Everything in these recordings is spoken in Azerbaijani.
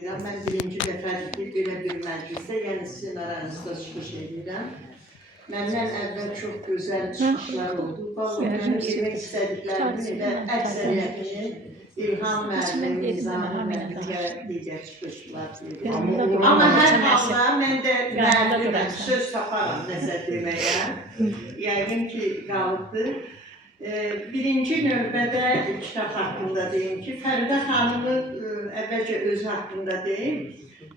Mən birinci dəfədir belə bir məclisdə, yəni sizin aranızda çıxış edirəm. Məndən əvvəl çox gözəl çıxışlar oldu. Vallahi mənim demək istədiklərimin elə əksəriyyətini İlham müəllim, Nizami müəllim və digər çıxışlar deyir. Amma hər halda mən də müəlliməm, söz taparam nəsə deməyə. Yəqin ki, qalıbdır. Birinci növbədə kitab haqqında deyim ki, Fəridə xanımı əvvəlcə özü haqqında deyim.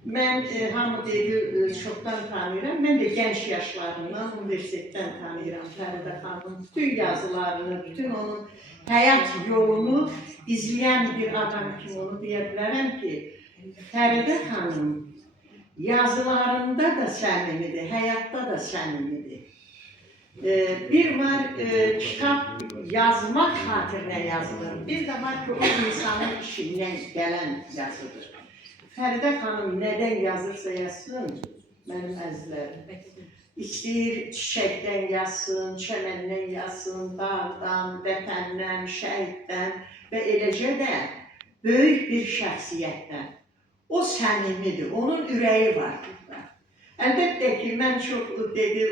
Mən hamı deyir, çoxdan tanıyıram. Mən də gənc yaşlarından, universitetdən tanıyıram Fəridə xanımın bütün yazılarını, bütün onun həyat yolunu izləyən bir adam kimi onu deyə bilərəm ki, Fəridə xanım yazılarında da səmimidir, həyatda da səmimidir. Bir var, kitab yazmaq xatirinə yazılır, bir də var ki, o insanın işindən gələn yazıdır. Fəridə xanım nədən yazırsa yazsın, mənim əzizlərim. İstəyir çiçəkdən yazsın, çəməndən yazsın, dağdan, vətəndən, şəhiddən və eləcə də böyük bir şəxsiyyətdən. O səmimidir, onun ürəyi var burada. Əlbəttə ki, mən çox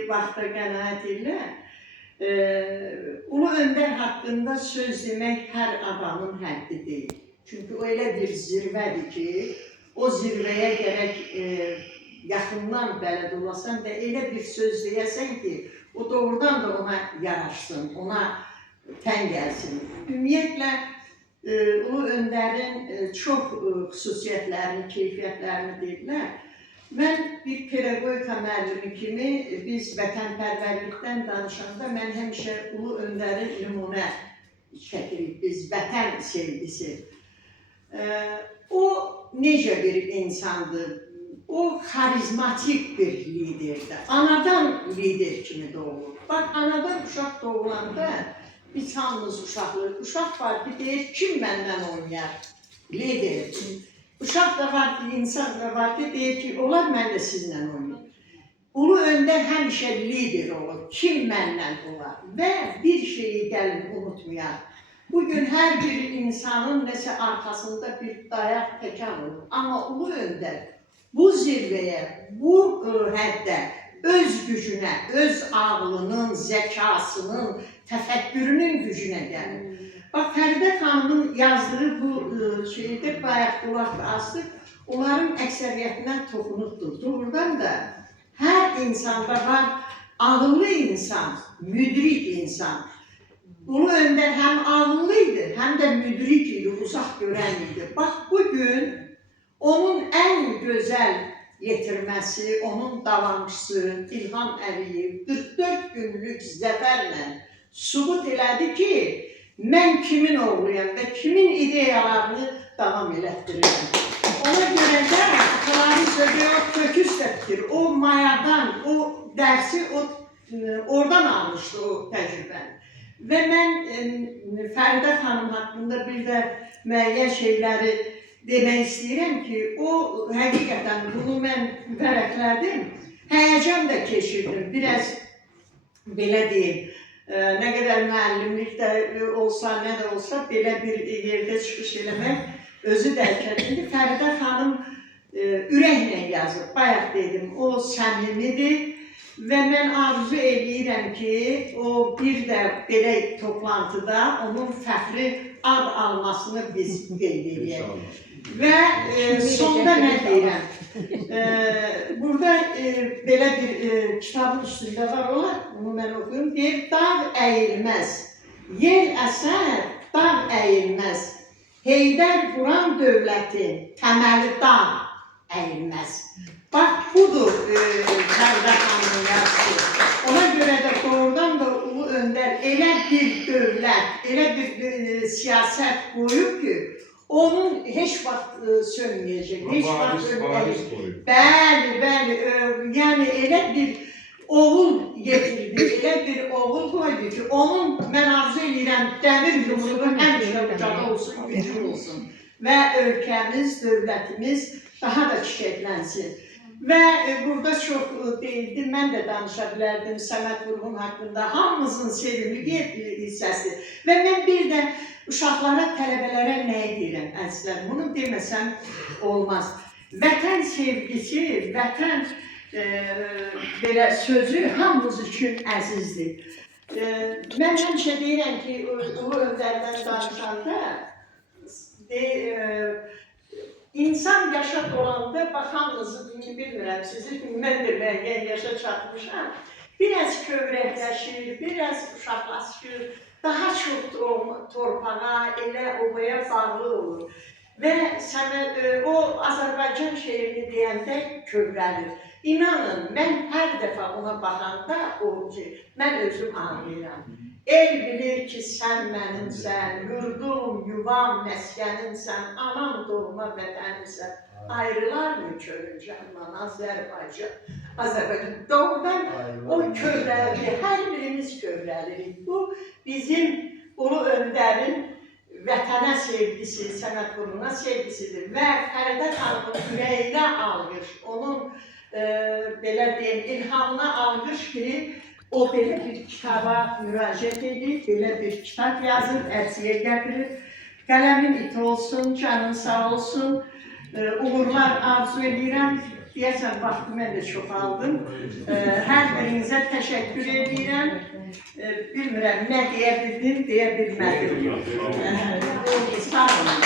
vaxtda qənaət ilə Ulu Öndər haqqında söz demək hər adamın həddi deyil. Çünki o elə bir zirvədir ki, o zirvəyə gərək yaxından bələd olasan və elə bir söz deyəsən ki, o doğrudan da ona yaraşsın, ona tən gəlsin. Ümumiyyətlə, Ulu Öndərin çox xüsusiyyətlərini, keyfiyyətlərini deyirlər. Mən bir pedagogika müəllimi kimi biz vətənpərvərlikdən danışanda mən həmişə Ulu Öndəri nümunə çəkirik, biz vətən sevgisi. O necə bir insandır? O xarizmatik bir liderdir. Anadan lider kimi doğulur. Bax, anadan uşaq doğulanda biz hamımız uşaqlıyıq. Uşaq var ki, deyir, kim məndən oynayar? Lider. Uşaq da var ki, insan da var ki, deyir ki, olar mən də sizlə oynayayım. Ulu Öndər həmişə lider olur, kim məndən olar? Və bir şeyi gəlin unutmayaq. Bugün hər bir insanın nəsə arxasında bir dayaq təkan olur. Amma Ulu Öndər bu zirvəyə, bu həddə öz gücünə, öz ağlının, zəkasının, təfəkkürünün gücünə gəlir. Bax, Fəridə xanımın yazdığı bu şeydə bayaq qulaq asıb, onların əksəriyyətindən toxunuqdur. Doğrudan da hər insanda var ağıllı insan, müdrik insan. Ulu Öndər həm ağıllı idi, həm də müdrik idi, uzaq görən idi. Bax, bugün onun ən gözəl yetirməsi, onun davamçısı İlham Əliyev 44 günlük zəfərlə sübut elədi ki, mən kimin oğluyam və kimin ideyalarını davam elətdirirəm. Ona görə də Clarisse kök üstədir. O mayadan, o dərsi oradan almışdı o təcrübəni. Və mən Fəridə xanım haqqında bir də müəyyən şeyləri demək istəyirəm ki, o həqiqətən bunu mən vərəqlədim, həyəcan da keçirdim, biraz belə deyim. Nə qədər müəllimlik də olsa, nə də olsa, belə bir yerdə çıxış eləmək özü dərkədir. Fəridə xanım ürəklə yazıb, bayaq dedim, o səmimidir və mən arzu edirəm ki, o bir də belə toplantıda onun fəxri ad almasını biz qeyd edək. Və sonda nə deyirəm? Burada belə bir kitabın üstündə var olar, bunu mən oxuyum, deyir, dağ əyilməz, yer əsər, dağ əyilməz, Heydər quran dövlətin təməli dağ əyilməz. Bax, budur Fəridə xanımın yazısı. Ona görə də doğrudan da Ulu Öndər elə bir dövlət, elə bir siyasət qoyub ki, onun heç vaxt sönməyəcək, heç vaxt sönməyəcək. Bəli, bəli, yəni elə bir oğul getirdi, elə bir oğul qoydu ki, onun mən arzu edirəm dəmir yumruğu həmişə ucada olsun, güclü olsun və ölkəmiz, dövlətimiz daha da çiçəklənsin. Və burada çox deyildi, mən də danışa bilərdim Səməd Vurğun haqqında, hamımızın sevimli hissəsi. Və mən bir də uşaqlara, tələbələrə nə deyirəm, əzizlərim, bunu deməsəm olmaz. Vətən sevgisi, vətən belə sözü hamımız üçün əzizdir. Mən həmişə deyirəm ki, Ulu Öndərdən danışanda, insan yaşa dolanda, baxamınızı bilmirəm, sizi mən də müəyyən yaşa çatmışam, biraz kövrəkləşir, biraz uşaqlaşır, daha çox torpağa, elə obaya bağlı olur. Və o Azərbaycan şeirini deyəndə kövrəlir. İnanın, mən hər dəfə ona baxanda, mən özüm anlayıram. El bilir ki, sən mənimsən, yurdum, yuvam, məskənimsən, anam doğma vətənimsən. Ayrılar mı körüncəmdən Azərbaycan? Doğrudan o kövrəlir, hər birimiz kövrəlirik. Bu bizim Ulu Öndərin vətənə sevgisi, sənət qurumuna sevgisidir və Fəridə xanımın ürəyinə alqış, onun belə deyim, ilhamına alqış ki, o belə bir kitaba müraciət edib, belə bir kitab yazıb, ərziyə gətirir. Qələmin iti olsun, canın sağ olsun, uğurlar arzu edirəm. Deyəsən, vaxtı mən də çox aldım. Hər birinizə təşəkkür edirəm. Bilmirəm, nə deyə bildim, deyə bilmədim. Sağ olun.